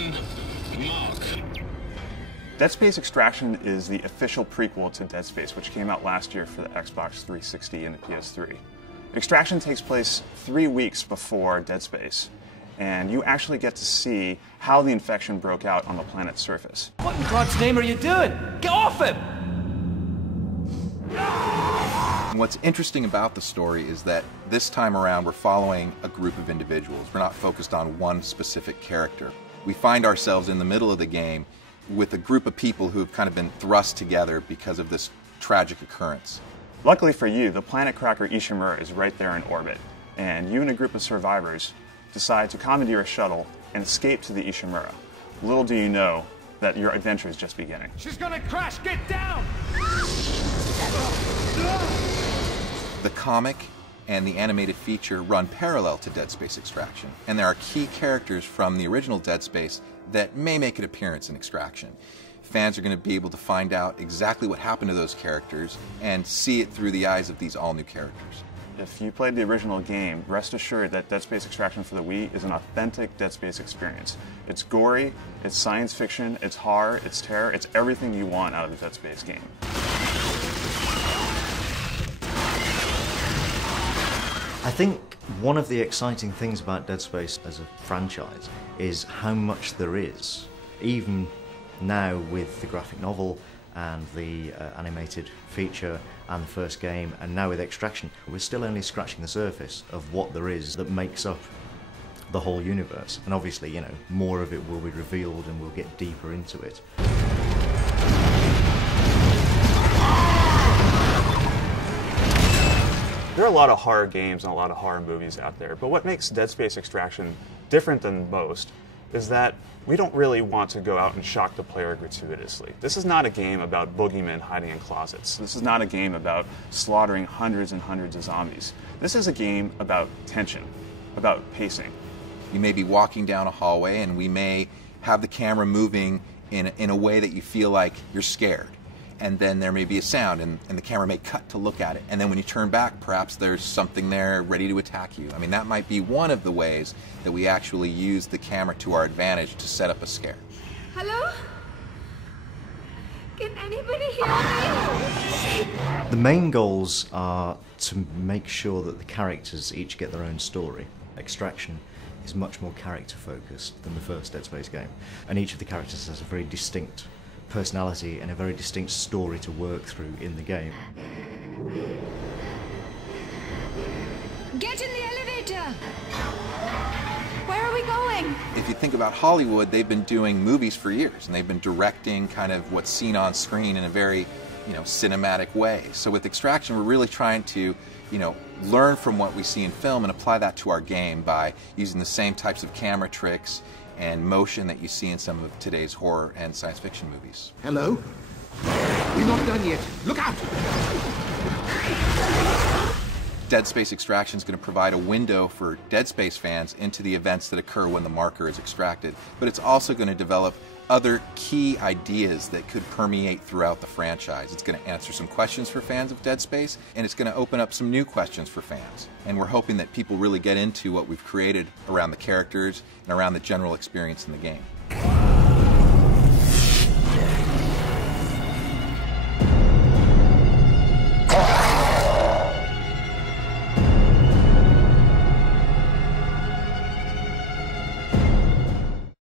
1, mark. Dead Space Extraction is the official prequel to Dead Space, which came out last year for the Xbox 360 and the PS3. Extraction takes place 3 weeks before Dead Space, and you actually get to see how the infection broke out on the planet's surface. What in God's name are you doing? Get off him! What's interesting about the story is that this time around we're following a group of individuals. We're not focused on one specific character. We find ourselves in the middle of the game with a group of people who have kind of been thrust together because of this tragic occurrence. Luckily for you, the planet cracker Ishimura is right there in orbit, and you and a group of survivors decide to commandeer a shuttle and escape to the Ishimura. Little do you know that your adventure is just beginning. She's gonna crash! Get down! The comic and the animated feature run parallel to Dead Space Extraction, and there are key characters from the original Dead Space that may make an appearance in Extraction. Fans are going to be able to find out exactly what happened to those characters and see it through the eyes of these all-new characters. If you played the original game, rest assured that Dead Space Extraction for the Wii is an authentic Dead Space experience. It's gory, it's science fiction, it's horror, it's terror, it's everything you want out of the Dead Space game. I think one of the exciting things about Dead Space as a franchise is how much there is. Even now with the graphic novel and the animated feature and the first game, and now with Extraction, we're still only scratching the surface of what there is that makes up the whole universe. And obviously, you know, more of it will be revealed and we'll get deeper into it. There are a lot of horror games and a lot of horror movies out there, but what makes Dead Space Extraction different than most is that we don't really want to go out and shock the player gratuitously. This is not a game about boogeymen hiding in closets. This is not a game about slaughtering hundreds and hundreds of zombies. This is a game about tension, about pacing. You may be walking down a hallway and we may have the camera moving in a way that you feel like you're scared. And then there may be a sound and the camera may cut to look at it. And then when you turn back, perhaps there's something there ready to attack you. I mean, that might be one of the ways that we actually use the camera to our advantage to set up a scare. Hello? Can anybody hear me? The main goals are to make sure that the characters each get their own story. Extraction is much more character focused than the first Dead Space game. And each of the characters has a very distinct personality and a very distinct story to work through in the game. Get in the elevator! Where are we going? If you think about Hollywood, they've been doing movies for years, and they've been directing kind of what's seen on screen in a very, cinematic way. So with Extraction, we're really trying to, learn from what we see in film and apply that to our game by using the same types of camera tricks and motion that you see in some of today's horror and science fiction movies. Hello? We're not done yet. Look out! Dead Space Extraction is going to provide a window for Dead Space fans into the events that occur when the marker is extracted, but it's also going to develop other key ideas that could permeate throughout the franchise. It's going to answer some questions for fans of Dead Space, and it's going to open up some new questions for fans. And we're hoping that people really get into what we've created around the characters and around the general experience in the game.